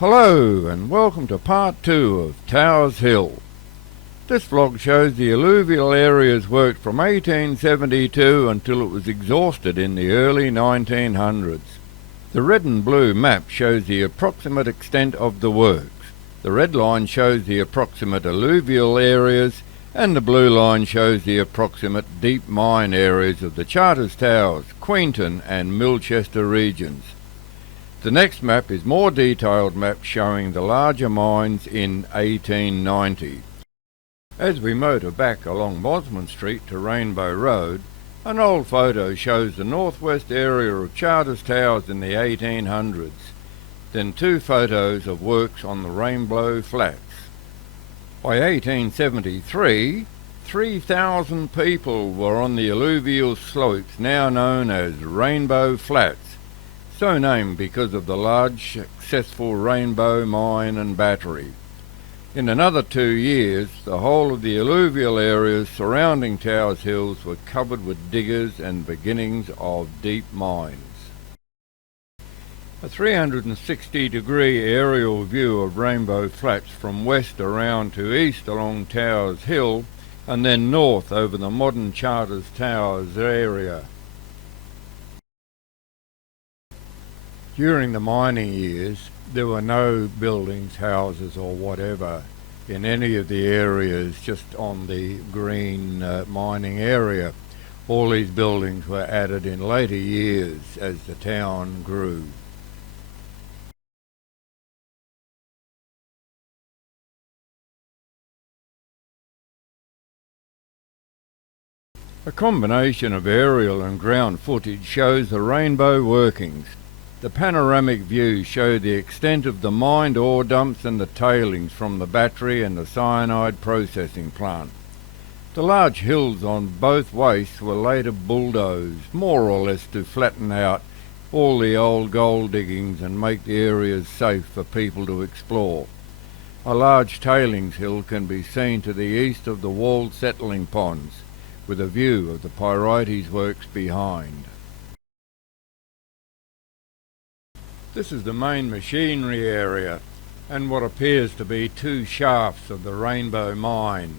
Hello and welcome to part 2 of Towers Hill. This vlog shows the alluvial areas worked from 1872 until it was exhausted in the early 1900s. The red and blue map shows the approximate extent of the works. The red line shows the approximate alluvial areas and the blue line shows the approximate deep mine areas of the Charters Towers, Queenton and Milchester regions. The next map is more detailed map showing the larger mines in 1890. As we motor back along Mosman Street to Rainbow Road, an old photo shows the northwest area of Charters Towers in the 1800s, then 2 photos of works on the Rainbow Flats. By 1873, 3,000 people were on the alluvial slopes now known as Rainbow Flats, so named because of the large successful Rainbow mine and battery. In another 2 years, the whole of the alluvial areas surrounding Towers Hills were covered with diggers and beginnings of deep mines. A 360-degree aerial view of Rainbow Flats from west around to east along Towers Hill and then north over the modern Charters Towers area. During the mining years, there were no buildings, houses or whatever in any of the areas just on the green mining area. All these buildings were added in later years as the town grew. A combination of aerial and ground footage shows the Rainbow workings. The panoramic views show the extent of the mined ore dumps and the tailings from the battery and the cyanide processing plant. The large hills on both wastes were later bulldozed, more or less to flatten out all the old gold diggings and make the areas safe for people to explore. A large tailings hill can be seen to the east of the walled settling ponds, with a view of the Pyrites works behind. This is the main machinery area and what appears to be 2 shafts of the Rainbow mine.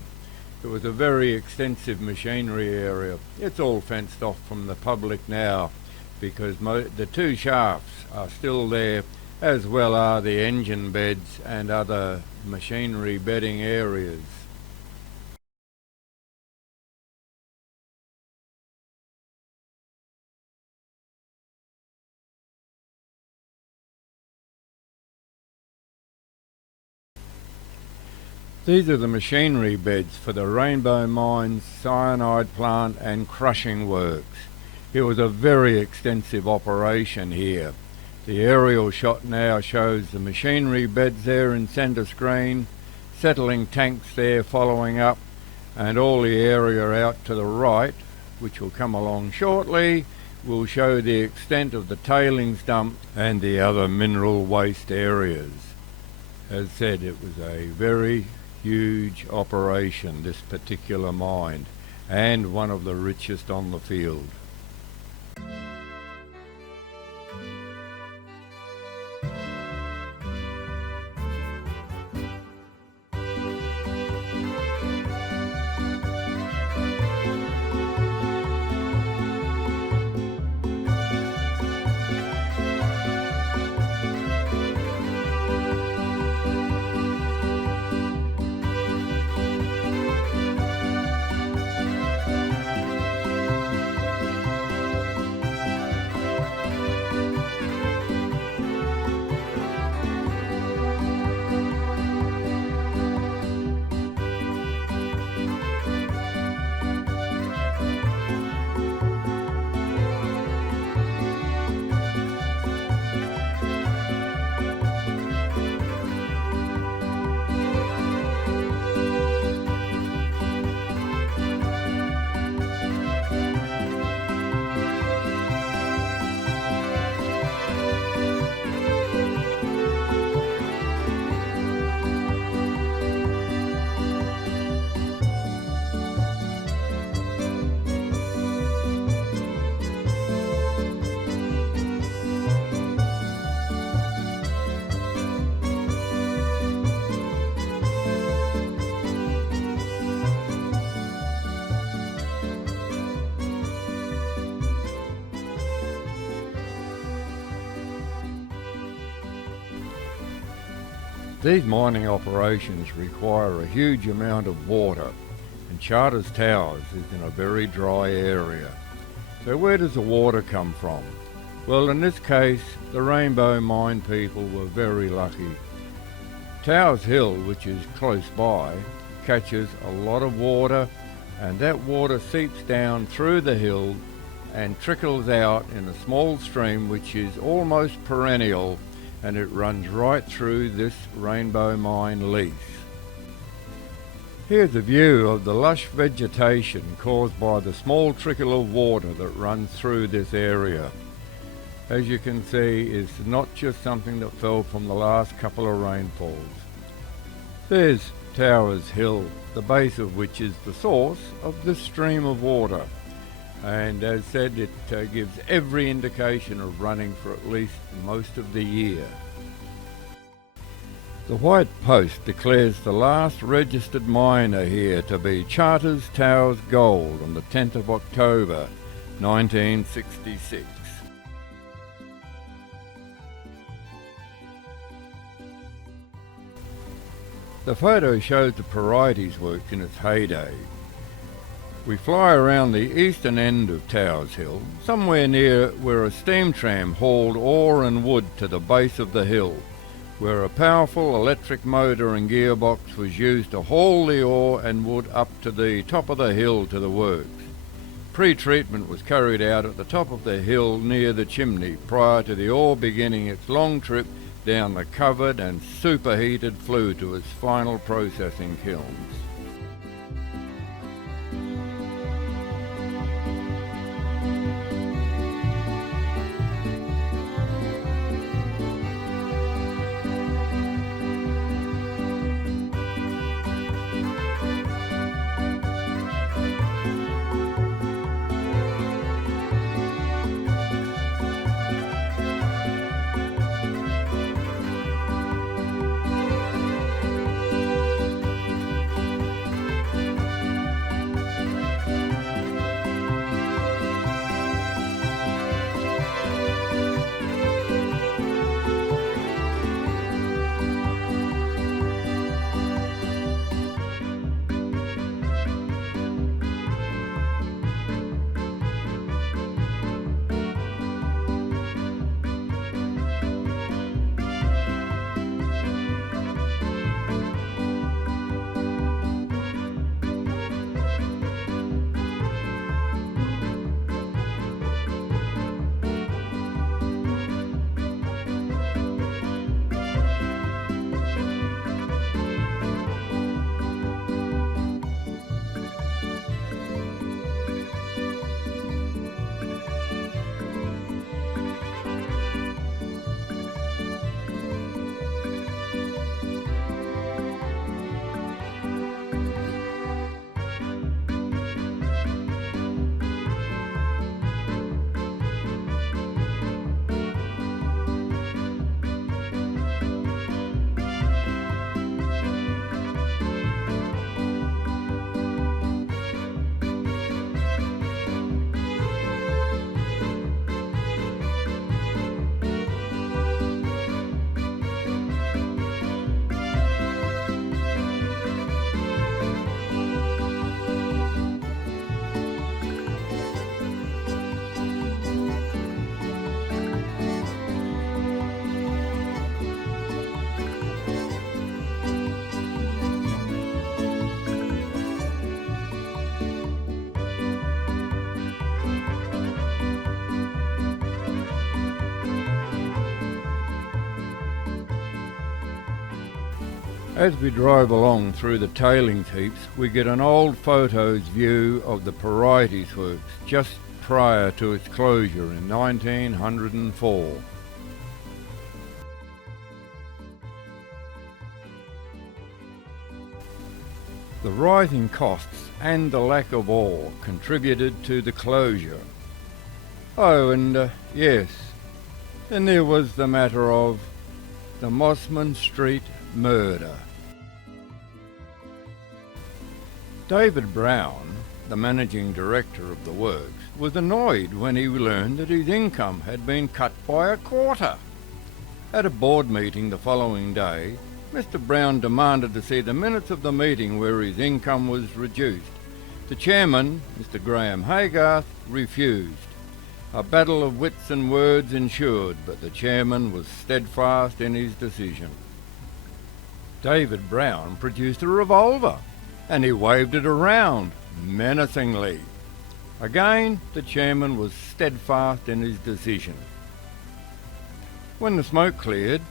It was a very extensive machinery area. It's all fenced off from the public now because the 2 shafts are still there, as well are the engine beds and other machinery bedding areas. These are the machinery beds for the Rainbow Mines cyanide plant and crushing works. It was a very extensive operation here. The aerial shot now shows the machinery beds there in centre screen, settling tanks there following up, and all the area out to the right, which will come along shortly, will show the extent of the tailings dump and the other mineral waste areas. As said, it was a very huge operation, this particular mine, and one of the richest on the field. These mining operations require a huge amount of water, and Charters Towers is in a very dry area. So where does the water come from? Well, in this case, the Rainbow Mine people were very lucky. Towers Hill, which is close by, catches a lot of water, and that water seeps down through the hill and trickles out in a small stream which is almost perennial, and it runs right through this Rainbow Mine lease. Here's a view of the lush vegetation caused by the small trickle of water that runs through this area. As you can see, it's not just something that fell from the last couple of rainfalls. There's Towers Hill, the base of which is the source of this stream of water. And as said, it gives every indication of running for at least most of the year. The White Post declares the last registered miner here to be Charters Towers Gold on the 10th of October 1966. The photo shows the Porites Works in its heyday. We fly around the eastern end of Towers Hill, somewhere near where a steam tram hauled ore and wood to the base of the hill, where a powerful electric motor and gearbox was used to haul the ore and wood up to the top of the hill to the works. Pre-treatment was carried out at the top of the hill near the chimney prior to the ore beginning its long trip down the covered and superheated flue to its final processing kilns. As we drive along through the tailings heaps, we get an old photo's view of the Porites Works just prior to its closure in 1904. The rising costs and the lack of ore contributed to the closure. Oh, and yes, then there was the matter of the Mosman Street murder. David Brown, the managing director of the works, was annoyed when he learned that his income had been cut by a quarter. At a board meeting the following day, Mr. Brown demanded to see the minutes of the meeting where his income was reduced. The chairman, Mr. Graham Haygarth, refused. A battle of wits and words ensued, but the chairman was steadfast in his decision. David Brown produced a revolver, and he waved it around menacingly. Again, the chairman was steadfast in his decision. When the smoke cleared,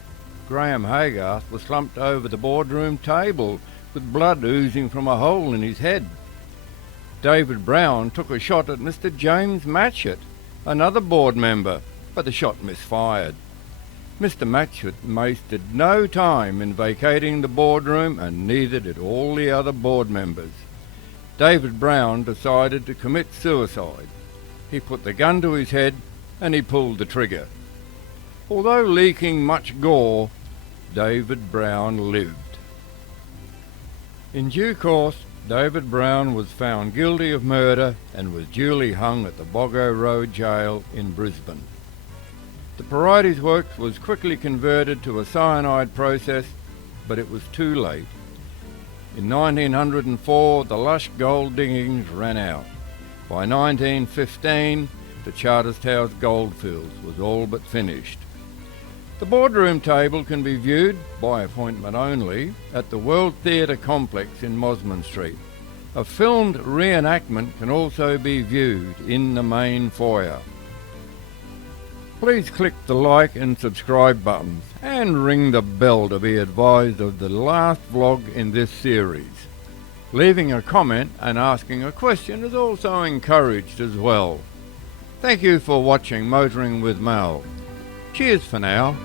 Graham Haygarth was slumped over the boardroom table with blood oozing from a hole in his head. David Brown took a shot at Mr. James Matchett, another board member, but the shot misfired. Mr. Matchett wasted no time in vacating the boardroom, and neither did all the other board members. David Brown decided to commit suicide. He put the gun to his head and he pulled the trigger. Although leaking much gore, David Brown lived. In due course, David Brown was found guilty of murder and was duly hung at the Boggo Road Jail in Brisbane. The Porites Works was quickly converted to a cyanide process, but it was too late. In 1904, the lush gold diggings ran out. By 1915, the Charters Towers goldfields was all but finished. The boardroom table can be viewed, by appointment only, at the World Theatre Complex in Mosman Street. A filmed reenactment can also be viewed in the main foyer. Please click the like and subscribe buttons and ring the bell to be advised of the last vlog in this series. Leaving a comment and asking a question is also encouraged as well. Thank you for watching Motoring with Mal. Cheers for now.